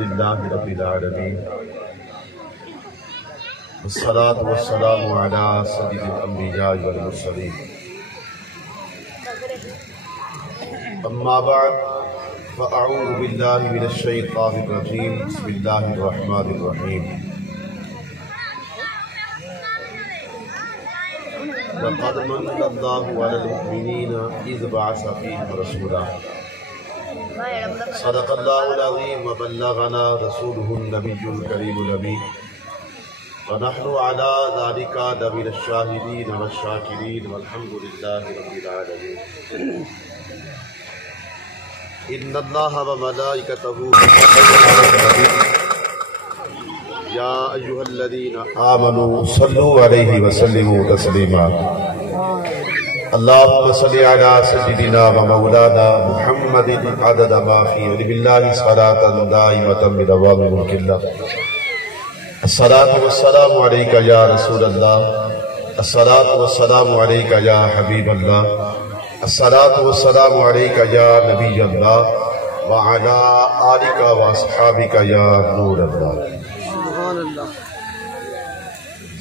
لله رب العالمين والصلاة والسلام على سيد الأنبياء والمرسلين أما بعد فأعوذ بالله من الشيطان الرجيم بسم الله الرحمن الرحيم لقد من الله على المؤمنين إذ بعث فيهم رسولا صدق الله العظيم وبلغنا رسوله النبي الكريم الأمين ونحن على ذلك لمن الشاهدين والشاكرين والحمد لله رب العالمين إن الله وملائكته يا أيها الذين آمنوا صلوا عليه وسلموا تسليما اللهم صل على سيدنا ومولانا محمد عدد ما في علم الله صلاة دائمة بدوام ملك الله الصلاة والسلام عليك يا رسول الله الصلاة والسلام عليك يا حبيب الله الصلاة والسلام عليك يا نبي الله وعلى آلك وأصحابك يا نور الله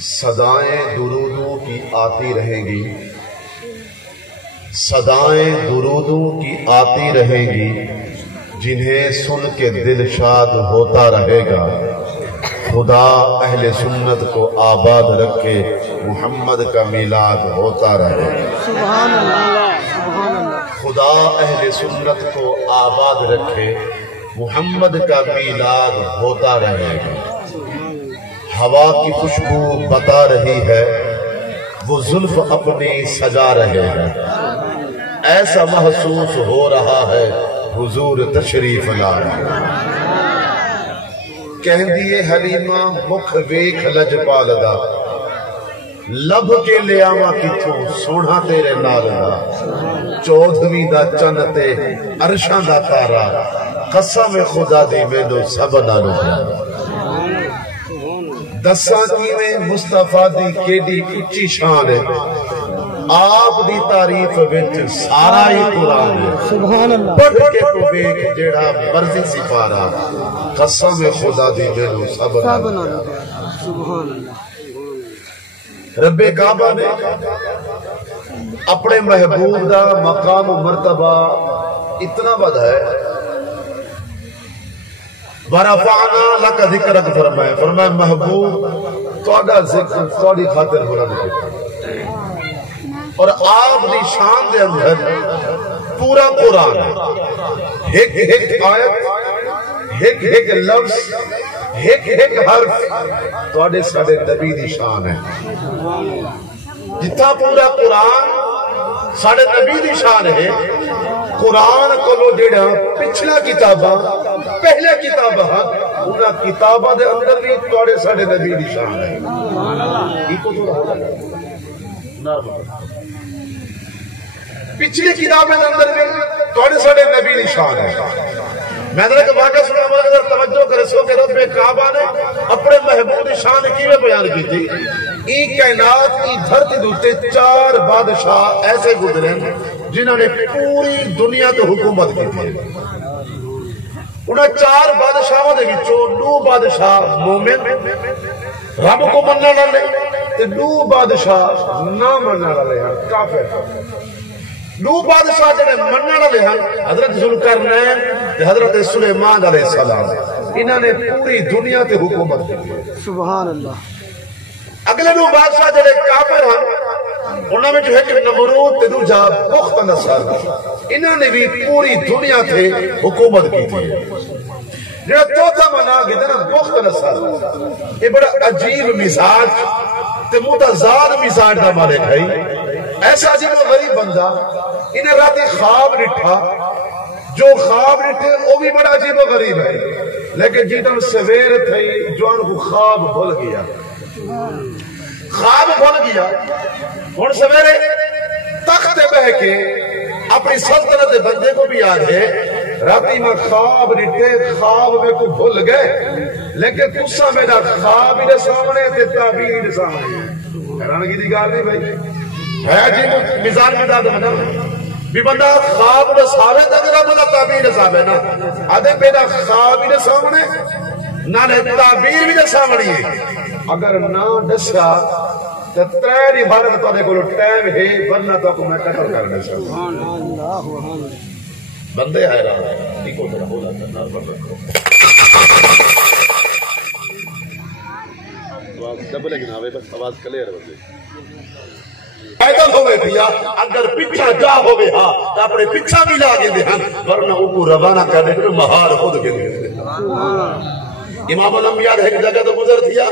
صدائیں درودوں کی آتی رہیں گی صدائیں درودوں کی آتی رہیں گی جنہیں سن کے دل شاد ہوتا رہے گا خدا اہل سنت کو آباد رکھے محمد کا میلاد ہوتا رہے گا سبحان اللہ خدا اہل سنت کو آباد رکھے محمد کا میلاد ہوتا رہے گا ہوا کی خوشبو بتا رہی ہے وہ زلف اپنی سجا رہے ہیں ایسا محسوس ہو رہا ہے حضور تشریف لا رہے ہیں کہندیے حلیمہ مکھ ویکھ لجپالدا لب کے لے آواں کتھوں سونا تیرے نال دا چودھویں دا چن تے عرشاں دا تارا قسم خدا دی مینوں سب نالوں پیارا دساں کیویں مصطفیٰ دی کیڈی اچھی شان ہے آپ دی تعریف وچ سارا ہی قرآن ہے سبحان اللہ پڑھ کے تو ویکھ جیڑا مرضی سپارا قسم خدا دی مینوں سب نالوں سبحان اللہ رب کعبہ نے اپنے محبوب دا مقام و مرتبہ اتنا بڑا ہے ورفعنا لک ذکرک فرمائے محبوب توڑا ذکر توڑی خاطر بلند کیا اور آپ دی شان دے اندر پورا قرآن ہے ایک ایک آیت ایک ایک لفظ ایک ایک حرف توڑے ساڑے نبی دی شان ہے جتا پورا قرآن ساڑے نبی دی شان ہے قرآن کو لو جڑا پچھلا کتابہ پہلے کتابہ انہا کتابہ دے اندر بھی توڑے ساڑے نبی دی شان ہے پچھلی کتابیں دے اندر بھی توڑے ساڑے نبی دی شان ہے میں نے کہ واقعہ سنا ہوا اگر توجہ کرے سو کہ رب کعبہ نے اپنے محبوب دی شان کیویں بیان کی تھی ای کائنات کی دھرتی دوتے 4 بادشاہ ایسے گزرے جنہوں نے پوری دنیا تو حکومت کی تھی انہاں 4 بادشاہوں دے وچوں 2 بادشاہ مومن رب کو مننے والے تے 2 بادشاہ نہ مننے والے ہیں کافر 2 بادشاہ جڑے مننے والے ہیں حضرت ذوالقرنین تے حضرت سلیمان علیہ السلام انہاں نے پوری دنیا تے حکومت کی سبحان اللہ اگلے 2 بادشاہ جڑے کافر ہیں انہاں میں جو ہے کہ نمرود تے دوجا بخت نصر انہاں نے بھی پوری دنیا تے حکومت کی تھی جڑا چوتھا منا گیا نا بخت نصر یہ بڑا عجیب مزاج تے متضاد مزاج دا مالک ہے ایسا عجیب و غریب بندہ انہیں راتی خواب رٹھا جو خواب رٹھے وہ بھی بڑا عجیب و غریب ہے لیکن جیدن سویر تھے جوان کو خواب بھول گیا خواب بھول گیا اور سویرے تخت بہ کے اپنی سلطنت بندے کو بھی آجے راتی میں خواب رٹھے خواب میں کو بھول گئے لیکن تُسا میرا خواب ہی سامنے تے تعبیر ہی سامنے حیرانگی دی گال نہیں بھائی ہے جی مزاج میں داد بنا بھی بندہ خواب دساوے تک رب دا تعبیر دساوے نا آدھے بیٹا خواب بھی دساونے نہ تعبیر بھی دساونی ہے اگر نہ دسا تو تیر عبادت تو کو ٹائم ہے ورنہ تو کو میں قتل کر دے سکتا بندے حیران ہیں ٹھیک ہو تیرا بولا کرنا پر رکھو ڈبل لیکن آوے بس آواز کلیئر بندے پیدل ہوئے بھیا اگر پچھا جا ہوئے ہاں تو اپنے پچھا بھی لا گے دے ہاں ورنہ او کو روانہ کرنے کے مہار خود کے لئے امام الانبیاء ایک جگہ تو گزر دیا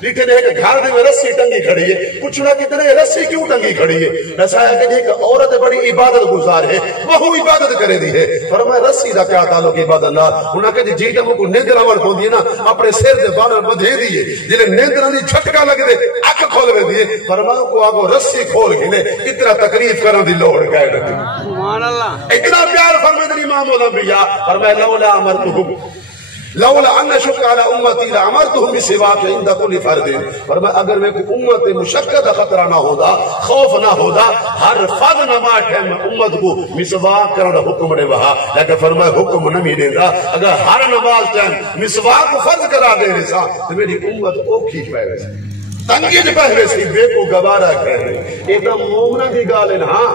لیکن ایک گھر میں رسی ٹنگی کھڑی ہے پوچھنا کتنے رسی کیوں ٹنگی کھڑی ہے ایسا ہے کہ ایک عورت بڑی عبادت گزار ہے وہ عبادت کرے دی ہے فرمایا رسی دا کیا تعلق عبادت نہ انہاں کہ جی تم کو نیندر وڑ کو دی نا اپنے سر دے بال بدھے دیے جلے نیندر دی جھٹکا لگ دے اکھ کھول وے دی فرمایا کو آگو رسی کھول کے نے اتنا تکلیف کرن دی لوڑ کہے لگی سبحان اللہ اتنا پیار فرمایا امام الانبیاء فرمایا لولا امرتهم لولا ان شک علی امتی لعمرتهم بسواک عند کل فرد فرمایا اگر میں کو امت مشقت خطرہ نہ ہودا خوف نہ ہودا ہر فرد نماز ہے میں امت کو مسواک کرنا حکم دے وہا لیکن فرمایا حکم نہ دے گا اگر ہر نماز ٹائم مسواک فرض کرا دے رسا تو میری امت اوکھی پہلے تنگی جو پہلے سی بے کو گوارا کر رہے ایک مومنہ کی گالن ہاں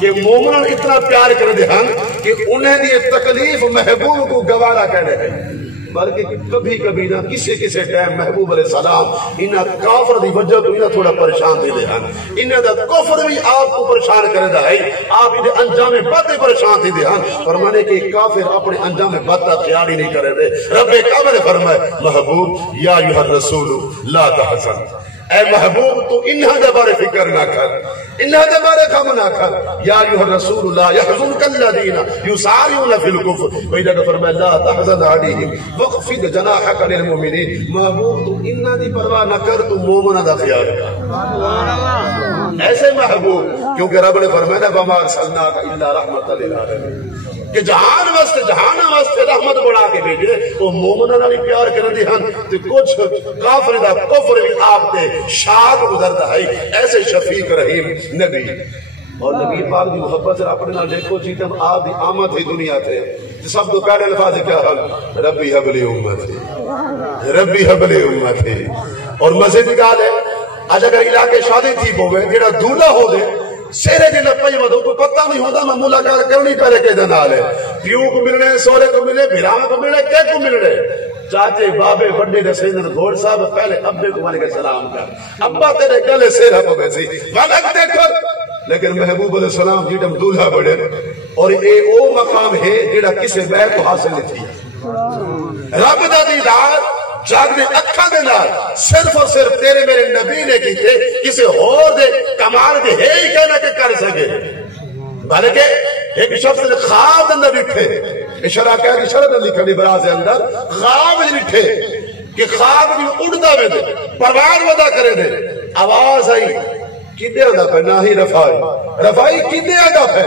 کہ مومنہ اتنا پیار کر دے ہاں کہ انہیں دی تکلیف محبوب کو گوارا کر رہے ہیں بلکہ کبھی کبھی نہ کسی ٹائم محبوب علیہ السلام انہاں کافر دی وجہ تو انہاں تھوڑا پریشان دے ہاں انہاں دا کفر بھی آپ کو پریشان کرے دا ہے آپ انہیں انجام بد پریشان دے ہاں فرمانے کہ کافر اپنے انجام بد کا خیال ہی نہیں کرے دے رب کعبہ نے فرمائے محبوب یا ایھا الرسول لا تحزن اے محبوب تو انہاں دے بارے فکر نہ کر انہاں دے بارے غم نہ کر یا ایھا الرسول لا يحزنك الذين يسارعون في الكفر وإذا فرمایا لا تحزن عليهم واخفض جناحك للمؤمنين محبوب تو انہاں دی پرواہ نہ کر تو مومناں دا خیال کر سبحان اللہ ایسے محبوب کیونکہ رب نے فرمایا وما ارسلناک الا رحمۃ للعالمین کہ جہان واسطے رحمت بڑھا کے بھیجے وہ مومنہ نہ بھی پیار کر دی ہن تو کچھ کافر دا کفر بھی آپ تے شاد گزردا ہے ایسے شفیق رحیم نبی اور نبی پاک دی محبت سے اپنے نال دیکھو جی تم آپ دی آمد ہی دنیا تے سب تو پہلے الفاظ کیا حل ربی حب لی امتی ربی حب لی امتی اور مزید گال ہے آج اگر علاقے شادی تھی ہوئے جڑا دولہا ہو دے سیرے جی لپائی ودو کو پتہ نہیں ہوتا میں ملاقات کرنی پہلے کے دنال ہے پیو کو ملنے سولے کو ملنے بھیران کو ملنے کے کو ملنے چاچے بابے بڑے نے سیدن گھوڑ صاحب پہلے ابے کو ملے سلام کر ابا تیرے گلے سیرہ کو بیسی ولک دیکھر لیکن محبوب علیہ السلام جیٹم دولہا بڑے اور اے او مقام ہے جیڑا کسے بے کو حاصل نہیں تھی رب دا دیدار جاگنے اکھا دینا صرف اور صرف تیرے میرے نبی نے کی تھے کسے اور دے کمال دے ہے ہی کہنا کہ کر سکے بلکہ ایک شخص نے خواب اندر لکھے اشارہ کہا کہ اشارہ اندر لکھا براز اندر خواب لکھے کہ خواب بھی اڑتا میں دے پروان ودا کرے دے آواز آئی کدے آدھا پہ نہ ہی رفائی کدے آدھا پہ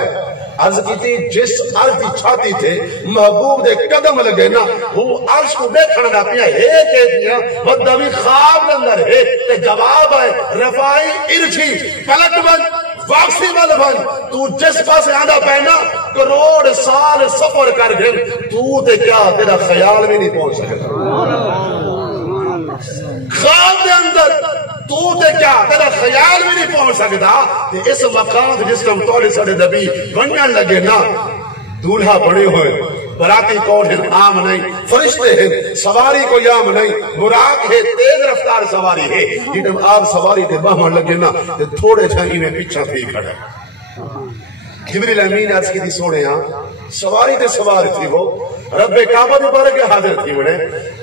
عرض کی تھی جس عرض کی چھاتی تھے محبوب دے قدم لگے نا وہ عرش کو دیکھنا نہ پیا ہے کہہ دیا وقت بھی خواب اندر ہے تے جواب آئے رفائی ارچھی پلٹ بن واپسی مل بن تو جس پاس آدھا پہنا کروڑ سال سفر کر گئے تو تے کیا تیرا خیال بھی نہیں پہنچ سکتا خواب دے اندر تو تے کیا تیرا خیال بھی نہیں پہنچ سکتا کہ اس مقام جس کم توڑے سڑے نبی بنیاں لگے نا دولہا بڑے ہوئے براتی کون ہے عام نہیں فرشتے ہیں سواری کو یام نہیں براق ہے تیز رفتار سواری ہے جب آپ سواری تے باہمن لگے نا تھوڑے جھنگی میں پیچھا پھی کھڑا جبریل امین عرض کی تھی سوڑے ہاں سواری تے سوار تھی وہ رب کعبہ دے بارے کے حاضر تھی وڑے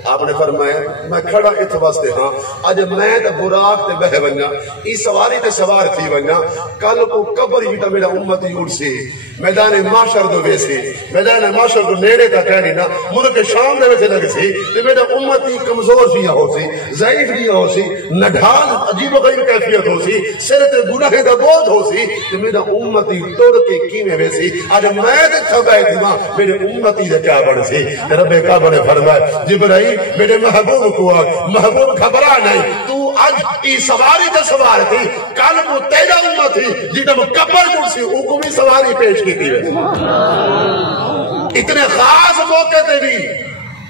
آپ نے فرمایا میں کھڑا ات واسطے ہاں اج میں تے براق تے بہ ونجا ای سواری تے سوار تھی ونجا کل کو قبر ہی تے میرا امت اڑ سی میدان محشر دے ویسی میدان محشر دے نیڑے تا کہنی نا ملک شام دے وچ لگ سی تے میرا امت ہی کمزور سی ہو سی ضعیف نہیں ہو سی نڈھال عجیب و غریب کیفیت ہو سی سر تے گناہ دا بوجھ ہو سی تے میرا امت ہی توڑ کے کیویں ویسی اج میں تے تھبے تھی میرے امت ہی دے کیا بن سی رب کعبہ نے فرمایا جبرائیل میرے محبوب کو محبوب گھبرا نہیں تو آج ای سواری تے سوار تھی کل کو تیرا امت تھی جیتا مکبر جڑ سی او کو بھی سواری پیش کی تھی اتنے خاص موقع تے بھی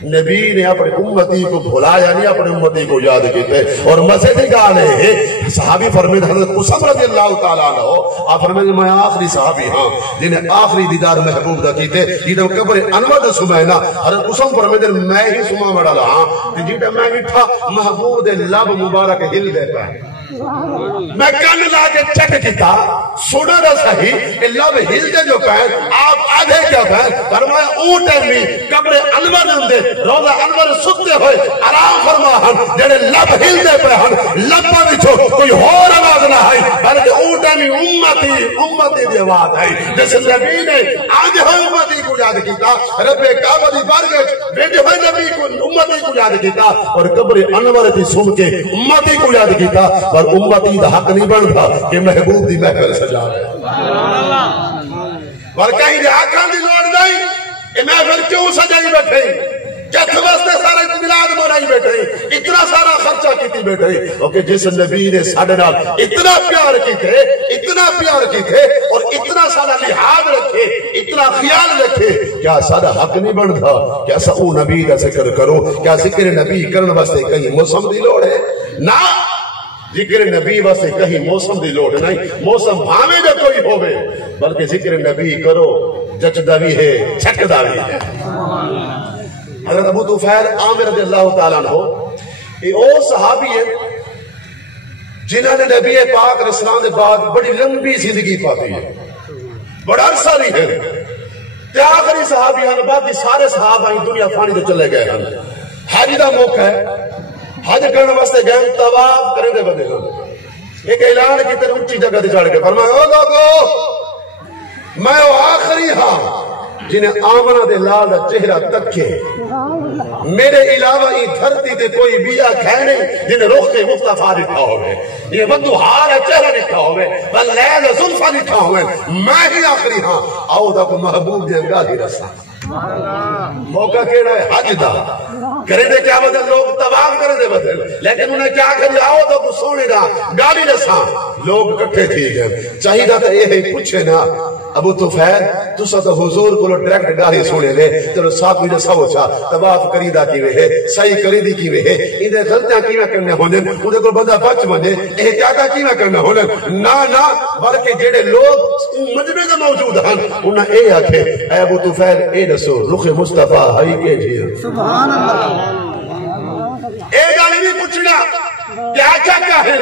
نبی نے اپنے امتی کو بھلایا نہیں اپنے امتی کو یاد کیتے اور مزے دی گال ہے صحابی فرمائے حضرت قسم رضی اللہ تعالیٰ عنہ آپ فرمائے میں آخری صحابی ہاں جنہیں آخری دیدار محبوب دا کیتے جیتا قبر انور دا سمائنا حضرت قسم فرمائے میں ہی سما مڑا لہاں جیتا میں اٹھا محبوب دے لب مبارک ہل دیتا ہے میں کن لا کے چک کیتا سنا نہ صحیح لب ہل دے جو پہن آپ آدھے کیا پہن فرمایا اونٹے میں قبر انور نے روزہ انور ستے ہوئے آرام فرماہن جڑے لب ہل دے پہن لبا بچو کوئی اور آواز نہ ہے بلکہ اونٹے میں امتی دی آواز ہے جیسے نبی نے آج ہوئے امتی کو یاد کیتا رب کعبہ دی بارگاہ بیٹھے ہوئے نبی کو امتی کو یاد کیتا اور قبر انور دی سن کے امتی کو یاد کیتا اور امتی دا حق نہیں بنتا کہ محبوب دی محفل سجا رہے اور کہیں دے آکھان دی لوڑ نہیں کہ محفل کیوں سجائی بیٹھے جت واسطے سارے ملاد منائی بیٹھے اتنا سارا خرچہ کیتی بیٹھے اوکے جس نبی نے ساڈے نال اتنا پیار کیتے اور اتنا سارا لحاظ رکھے اتنا خیال رکھے کیا سارا حق نہیں بنتا کیا سو نبی کا ذکر کرو کیا ذکر نبی کرن واسطے کہیں موسم دی لوڑ ہے نہ ذکر نبی واسطے کہیں موسم دی لوڑ نہیں موسم بھاوے جو کوئی ہوئے بلکہ ذکر نبی کرو جچدا بھی ہے چھکدا بھی ہے حضرت ابو طفیل عامر رضی اللہ تعالیٰ عنہ یہ او صحابی ہے جنہوں نے نبی پاک رسولان دے بعد بڑی لمبی زندگی پاتی ہے بڑا عرصہ نہیں ہے تے آخری صحابی ہیں بعد سارے صحابہ دنیا فانی تو چلے گئے ہیں حج دا موقع ہے حج کرنے واسطے گئے طواف کرنے دے بندے ہوئے ایک اعلان کی طرح اونچی جگہ دے چڑھ کے فرمایا او لوگو میں وہ آخری ہاں جنہیں آمنہ دے لال دا چہرہ تکے میرے علاوہ ہی دھرتی تے کوئی بیا کھائے نہیں جنہیں رخ کے مصطفیٰ لکھا ہوئے یہ بندو حال چہرہ لکھا ہوئے بل لیل ظلفہ لکھا ہوئے میں ہی آخری ہاں آؤ دا کو محبوب دے انگاہ ہی رسا موقع کہنا ہے حج دا کرے دے کیا بدل لوگ تباہ کرے دے بدل لیکن انہیں کیا کہا آؤ تو کو سونے دا گاڑی رسا لوگ کٹھے تھی گئے چاہی دا تا یہ پوچھے نا ابو طفیل تو سا تو حضور کو لو ڈریکٹ گاڑی سونے لے چلو ساتھ بھی نسا ہو چاہ تباہ کریدہ کیوے ہے صحیح کریدی کیوے ہے اندھے غلطیاں کیوے کرنے ہونے اندھے کو بندہ بچ بنے احتیاطہ کیوے کرنے ہونے نا بلکہ جیڑے لوگ مجمع میں موجود ہیں انہیں اے آکھے اے ابو طفیل اے نسو رخ مصطفیٰ ہائی کے جی سبحان اللہ اے گالی نہیں پوچھنا کیا کیا ہے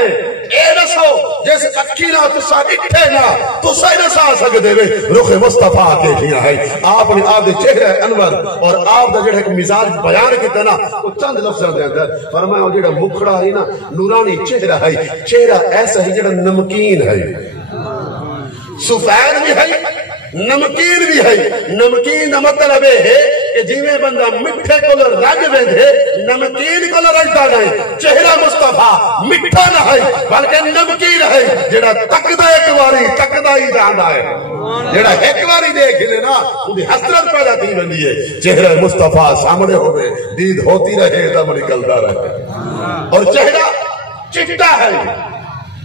اے نسو جیسے اکھی نہ تو سا اٹھے نہ تو سا نسا سکتے ہوئے رخ مصطفیٰ کے جیا ہے آپ نے آپ دے چہرہ انور اور آپ دا جڑا ایک مزاج بیان کیتا نا وہ چند لفظوں دے اندر فرمایا وہ جڑا مکھڑا ہے نا نورانی چہرہ ہے چہرہ ایسا ہے جڑا نمکین ہے سفید بھی ہے نمکین بھی ہے نمکین دا مطلب ہے کہ جیویں بندہ مٹھے کو رج ویندے نمکین کو رجدا نہیں چہرہ مصطفیٰ مٹھا نہ ہے بلکہ نمکین ہے جڑا تکدا ایک واری تکدا ہی جاندا ہے جڑا ایک واری دیکھ لے نا اودی حسرت پیدا تھی ویندی ہے چہرہ مصطفیٰ سامنے ہوے دید ہوتی رہے دم نکلدا رہے اور چہرہ چٹا ہے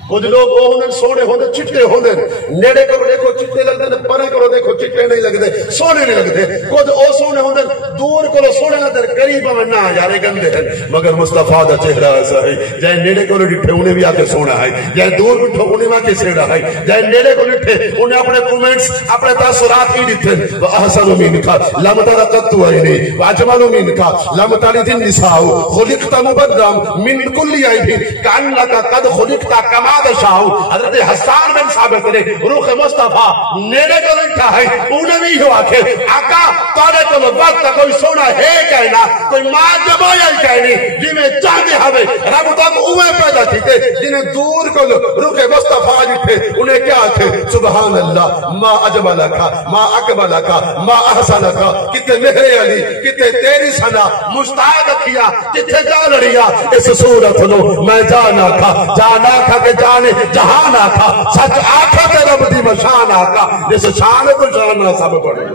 کچھ لوگ وہ ہوندے سونے ہوندے چٹے ہوندے نیڑے کرو دیکھو چٹے لگتے ہیں پرے کرو دیکھو چٹے نہیں لگتے سونے نہیں لگتے کچھ او سونے ہوندے دور کرو سونے لگتے قریب میں نہ یارے گندے ہیں مگر مصطفیٰ دا چہرہ ایسا ہے جائے نیڑے کو ڈٹھے انہیں بھی آکے سونا ہے جائے دور بٹھو انہیں بھی آکے سیڑا ہے جائے نیڑے کو ڈٹھے انہیں اپنے کومنٹس اپنے تاثرات ہی ڈٹھے وَأَحْسَنُ مِنْكَ لَمْ تَرَقَتُ عَيْنِي وَأَجْمَلُ مِنْكَ لَمْ تَلِدِ النِّسَاءُ خُلِقْتَ مُبَدًّا مِنْ كُلِّ عَيْبٍ كَأَنَّكَ قَدْ خُلِقْتَ كَمَا تشاء حضرت حسان بن ثابت نے روح مصطفیٰ نیڑے کو لکھا ہے انہیں بھی ہوا کہ آقا تارے کو وقت کوئی سونا ہے کہنا کوئی ماں جبایا ہی کہنی جنہیں چاہتے ہوئے رب تک اوے پیدا کیتے جنہیں دور کو روح مصطفیٰ جٹھے انہیں کیا تھے سبحان اللہ ما اجملکا ما اکملکا ما احسنکا کتے مہر علی کتے تیری سنا مشتاق کیا کتے جا لڑیا اس صورت لو میں جانا کھا کہ جانے جہان آکھا سچ آکھا تے رب دی مشان آکھا جس شان کو جاننا سب پڑے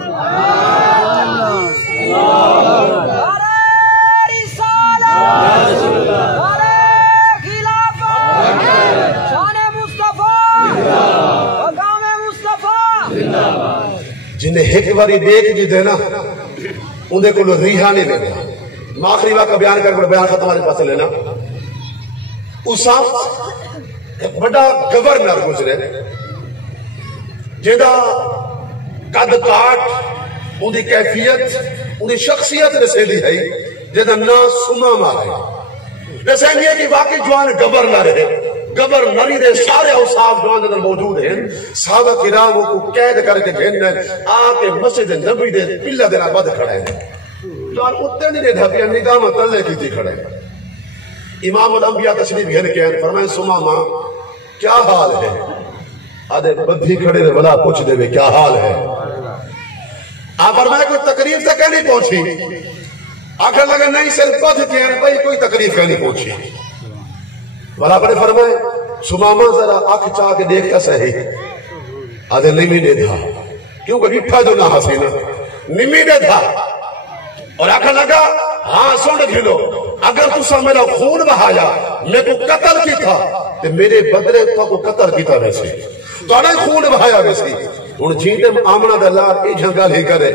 نعرہ رسالت نعرہ خلافت انہیں ایک باری دیکھ جی دینا اندھے کو ریحا نہیں دینا. میں آخری واقعہ بیان کر بیان ختم ہمارے پاس لینا. اس ایک بڑا گورنر گزرے جہاں قد کاٹ اندھی کیفیت اندھی شخصیت رسے دی ہے جہاں نا سماما ہے. رسے نہیں ہے کہ واقعی جوان گورنر ہے. گورنری دے سارے اوصاف جوان اندر موجود ہیں. صحابہ کرام کو قید کر کے گھن آ کے مسجد نبی دے پلہ دینا بد کھڑے ہیں. جوان اتنے نہیں رہا کہ نگاہ میں تلے کی تھی کھڑے. امام الانبیاء تشریف گھن کے فرمائے سماما کیا حال ہے؟ آدھے بدھی کھڑے دے بلا پوچھ دے کیا حال ہے؟ آپ فرمائے کوئی تقریب تک نہیں پہنچی. آخر لگا نہیں صرف بدھ کے ہیں بھائی کوئی تقریب کا نہیں پہنچی. بلا پر فرمائے سماما ذرا آنکھ چاہ کے دیکھ کا صحیح. آدھے نمی دے تھا کیونکہ ڈٹھا جو نہ حسینہ نمی دے تھا. اور آخر لگا ہاں سن کھلو اگر تسا میرا خون بہایا میں کو قتل کی تھا تو میرے بدلے تو کو قتل کی تھا ویسے تو آنے خون بہایا ویسے. ان جیتے آمنہ دلار ای جھنگال ہی کرے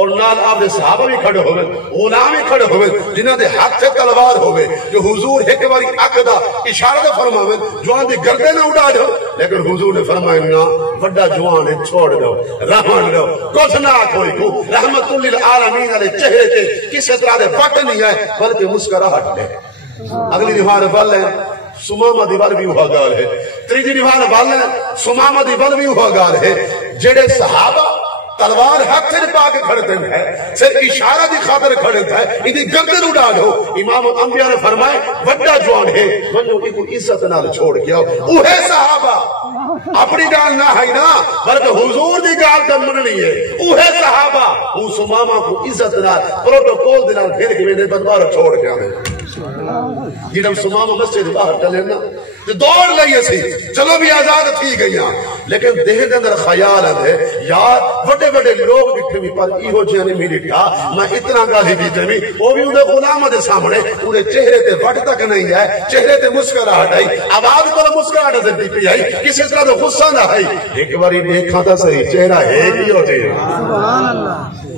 اور نال آپ دے صحابہ بھی کھڑے ہوئے غلام بھی کھڑے ہوئے جنہاں دے ہاتھ سے تلوار ہوئے جو حضور ایک باری عقدہ اشارہ دے فرماوے جوان دی گردے نہ اڑا دو. لیکن حضور نے فرمایا نا وڈا جوان ہے چھوڑ دو رحمان دو کچھ نہ کوئی کو رحمت للعالمین علیہ چہرے کے کسی طرح دے بٹ نہیں ہے بلکہ مسکراہٹ ہے. اگلی دیوار بل ہے سماما دیوار بھی ہوا گال ہے. تریجی دیوار بل ہے سماما دیوار بھی ہوا گال ہے. جڑے صحابہ تلوار ہاتھ سے پا کے کھڑتے ہیں صرف اشارہ دی خاطر کھڑے تھے انہیں گردن اڑا دو. امام الانبیاء نے فرمائے وڈا جوان ہے منو کی کو عزت نال چھوڑ کے آؤ. اوہے صحابہ اپنی گال نہ ہے نا بلکہ حضور دی گال کا مننی ہے. اوہے صحابہ او سماما کو عزت نال پروٹوکول دے نال پھر کے میں نے بدوار چھوڑ کے آئے. جب سماما مسجد باہر چلے نا تو دوڑ لئیے سی چلو بھی آزاد تھی گئیاں. لیکن دیہ دے اندر خیال ہے یار بڑے بڑے لوگ بکھے بھی پر ایہو جانے میری کہا میں اتنا گالی دیتے بھی وہ بھی انہیں غلامہ دے سامنے انہیں چہرے تے وٹ تک نہیں ہے چہرے تے مسکراہٹ آئی آواز کو مسکراہٹ سے دیپی آئی کسی طرح تو غصہ نہ آئی. ایک باری دیکھا تھا صحیح چہرہ ہے بھی ہوتے سبحان اللہ.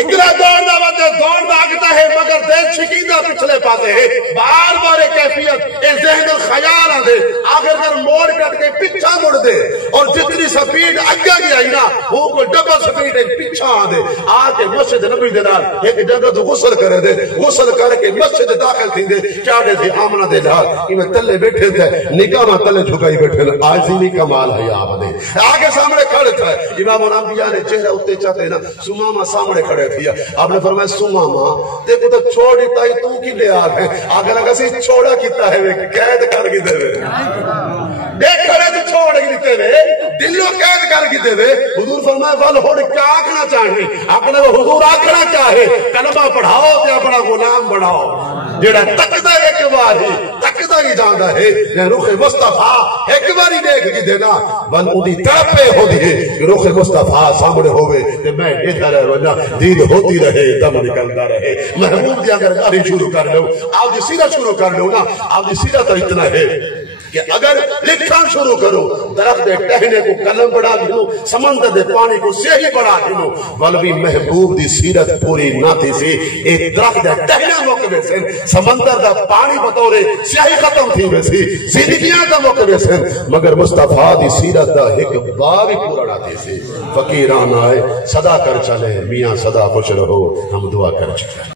اتنا دوڑنا وقت دوڑ بھاگتا ہے مگر دل چھکیدہ پچھلے پاتے ہیں. بار بار کیفیت اس ذہن میں خیال آدھے آخر کر موڑ کٹ کے پچھا مڑ دے اور جتنی سپیڈ اگا گیا ہی نا وہ کوئی ڈبل سپیڈ ہے پچھا آدھے آکے مسجد نبی دلال ایک جگہ تو غسل کرے دے غسل کر کے مسجد داخل تھی دے چاڑے تھے آمنہ دے لال میں تلے بیٹھے تھے نکاح میں تلے جھکائی بیٹھے لے آجزی کمال ہے آپ دے آگے سامنے کھڑے تھے. امام الانبیاء نے چہرہ اتے چاہتے نا سماما سامنے کھڑے تھیا. آپ نے فرمایا سماما دیکھو تو چھوڑی تائی تو کی لے آگ ہے آگے لگا سی چھوڑا کیتا ہے وہ قید کر کی دے دیکھ کھڑے تو چھوڑ کی دیتے ہوئے دلوں قید کر کی دے ہوئے. حضور فرمایا وال ہوڑ کیا آکھنا چاہے آپ نے وہ حضور آکھنا چاہے کلمہ پڑھاؤ تے اپنا غلام بڑھاؤ جیڑا تکدہ ایک بار ہی تکدہ ہی جاندہ ہے یا روح مصطفیٰ ایک باری دیکھ کی دینا ون اندھی تڑپے ہو دیئے کہ روح مصطفیٰ سامنے ہوئے کہ میں دیکھا رہے ورنہ دید ہوتی رہے دم نکلتا رہے. محبوب دیا اگر گاڑی شروع کر لو آپ دی سیرہ شروع کر لو نا آپ دی سیرہ تو اتنا ہے کہ اگر لکھان شروع کرو درخت دے ٹہنے کو قلم بڑھا دینو سمندر دے پانی کو سیاہی بڑھا دینو بلوی محبوب دی سیرت پوری نہ تھی سی ایک درخت دے ٹہنے موقع سے سمندر دا پانی بطورے سیاہی ختم تھی ویسی زندگیاں دا موقع سے مگر مصطفیٰ دی سیرت دا ایک باغی پورا نہ تھی سی. فقیران آئے صدا کر چلے میاں صدا خوش رہو ہم دعا کر چلے.